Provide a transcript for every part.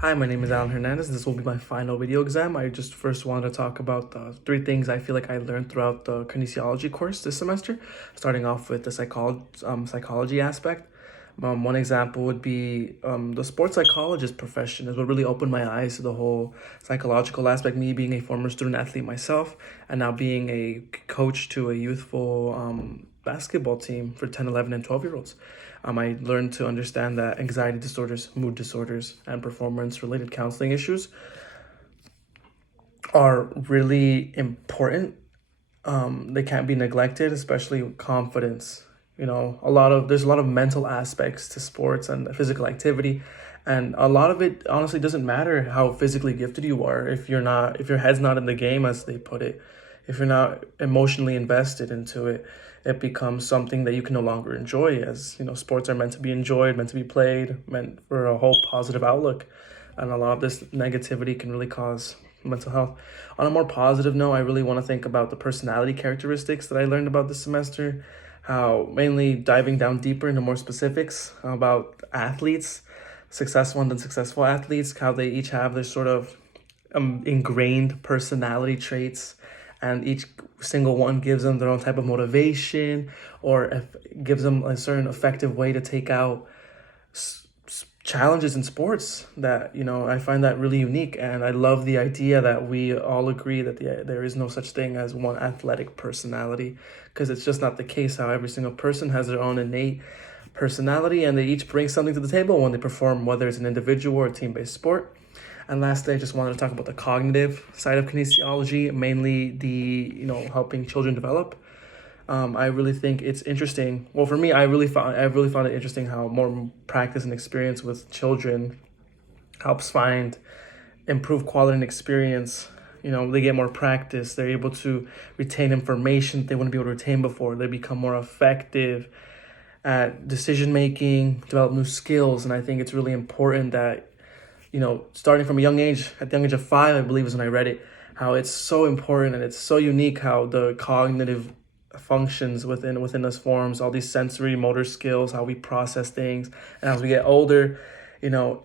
Hi, my name is Alan Hernandez. This will be my final video exam. I just first wanted to talk about the three things I feel like I learned throughout the kinesiology course this semester, starting off with the psychology aspect. One example would be the sports psychologist profession is what really opened my eyes to the whole psychological aspect. Me being a former student athlete myself, and now being a coach to a youthful basketball team for 10, 11, and 12-year-olds. I learned to understand that anxiety disorders, mood disorders, and performance-related counseling issues are really important. They can't be neglected, especially confidence. There's a lot of mental aspects to sports and physical activity, and a lot of it honestly doesn't matter how physically gifted you are if your head's not in the game, as they put it. If you're not emotionally invested into it, it becomes something that you can no longer enjoy. As sports are meant to be enjoyed, meant to be played, meant for a whole positive outlook, and a lot of this negativity can really cause mental health. On a more positive note, I really want to think about the personality characteristics that I learned about this semester, how mainly diving down deeper into more specifics about athletes, successful and unsuccessful athletes, how they each have their sort of ingrained personality traits, and each single one gives them their own type of motivation, or gives them a certain effective way to take out challenges in sports that I find that really unique. And I love the idea that we all agree that there is no such thing as one athletic personality, because it's just not the case. How every single person has their own innate personality, and they each bring something to the table when they perform, whether it's an individual or team-based sport. And lastly, I just wanted to talk about the cognitive side of kinesiology, mainly the helping children develop. I really think it's interesting. Well, for me, I really found it interesting how more practice and experience with children helps find improved quality and experience. They get more practice. They're able to retain information they wouldn't be able to retain before. They become more effective at decision making, develop new skills, and I think it's really important that starting from a young age, at the young age of 5, I believe is when I read it, how it's so important and it's so unique how the cognitive functions within us forms all these sensory motor skills, how we process things. And as we get older,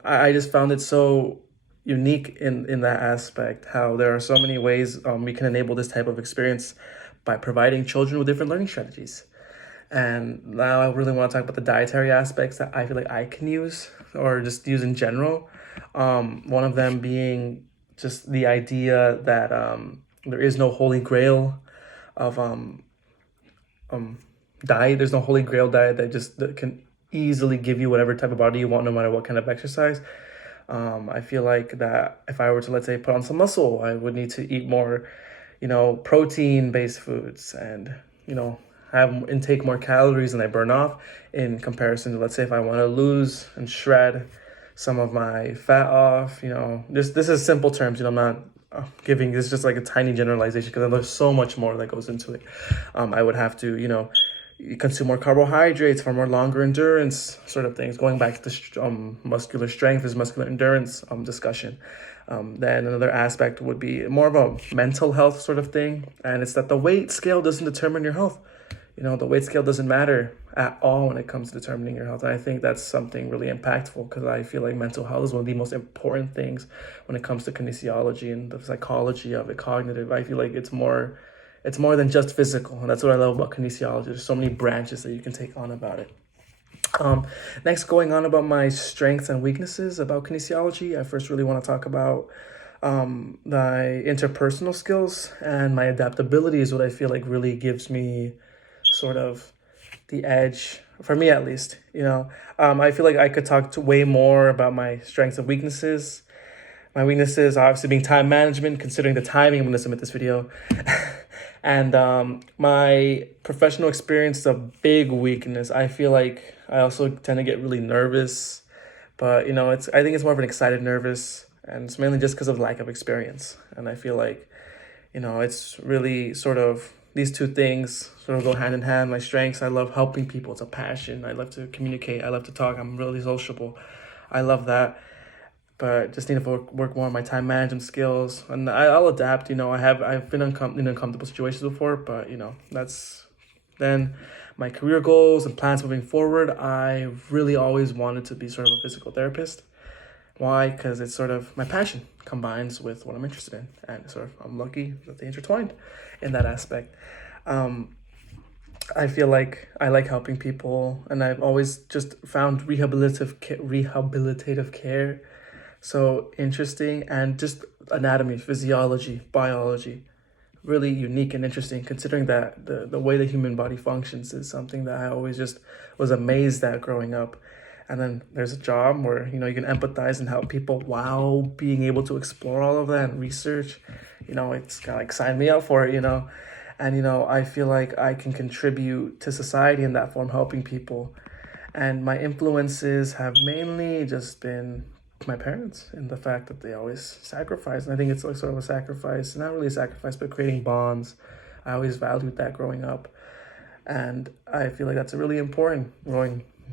I just found it so unique in that aspect, how there are so many ways we can enable this type of experience by providing children with different learning strategies. And now I really want to talk about the dietary aspects that I feel like I can use, or just use in general. One of them being just the idea that there is no holy grail of diet. There's no holy grail diet that can easily give you whatever type of body you want, no matter what kind of exercise. I feel like that if I were to, let's say, put on some muscle, I would need to eat more, protein-based foods, and have intake more calories than I burn off, in comparison to, let's say, if I want to lose and shred some of my fat off. This is simple terms. I'm not giving this just like a tiny generalization, because there's so much more that goes into it. I would have to consume more carbohydrates for more longer endurance sort of things. Going back to the muscular strength is muscular endurance discussion. Then another aspect would be more of a mental health sort of thing, and it's that the weight scale doesn't determine your health. The weight scale doesn't matter at all when it comes to determining your health. And I think that's something really impactful, because I feel like mental health is one of the most important things when it comes to kinesiology and the psychology of it, cognitive. I feel like it's more than just physical. And that's what I love about kinesiology. There's so many branches that you can take on about it. Next, going on about my strengths and weaknesses about kinesiology, I first really want to talk about my interpersonal skills, and my adaptability is what I feel like really gives me sort of the edge, for me at least. I feel like I could talk to way more about my strengths and weaknesses. My weaknesses obviously being time management, considering the timing I'm going to submit this video. And my professional experience is a big weakness. I feel like I also tend to get really nervous, but I think it's more of an excited nervous, and it's mainly just because of lack of experience. And I feel like it's really sort of these two things sort of go hand in hand. My strengths, I love helping people. It's a passion. I love to communicate. I love to talk. I'm really sociable. I love that. But just need to work more on my time management skills. And I'll adapt. I've been in uncomfortable situations before, but that's then my career goals and plans moving forward. I really always wanted to be sort of a physical therapist. Why? Because it's sort of my passion combines with what I'm interested in, and sort of I'm lucky that they intertwined in that aspect. Um, I feel like I like helping people, and I've always just found rehabilitative care so interesting, and just anatomy, physiology, biology, really unique and interesting, considering that the way the human body functions is something that I always just was amazed at growing up. And then there's a job where, you know, you can empathize and help people while being able to explore all of that and research. You know, it's kind of like sign me up for it, you know. And, you know, I feel like I can contribute to society in that form, helping people. And my influences have mainly just been my parents, and the fact that they always sacrifice. And I think it's like sort of a sacrifice, not really a sacrifice, but creating bonds. I always valued that growing up. And I feel like that's really important,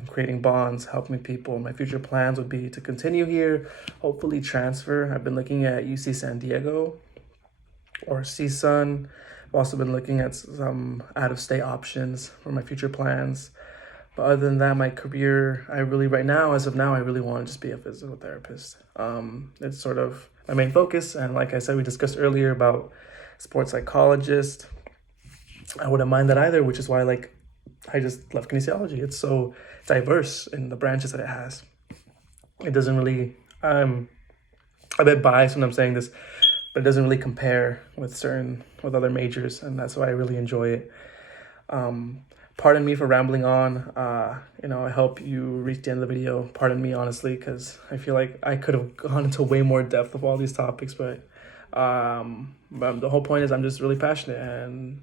creating bonds, helping people. My future plans would be to continue here, hopefully transfer. I've been looking at UC San Diego or CSUN. I've also been looking at some out-of-state options for my future plans. But other than that, my career, right now, as of now, I really want to just be a physical therapist. It's sort of my main focus. And like I said, we discussed earlier about sports psychologist. I wouldn't mind that either, which is why I just love kinesiology. It's so diverse in the branches that it has. It doesn't really, I'm a bit biased when I'm saying this, but it doesn't really compare with other majors, and that's why I really enjoy it. Pardon me for rambling on. I hope you reach the end of the video. Pardon me, honestly, because I feel like I could have gone into way more depth of all these topics, but the whole point is I'm just really passionate, and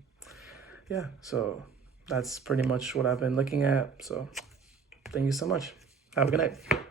yeah, so that's pretty much what I've been looking at. So thank you so much. Have a good night.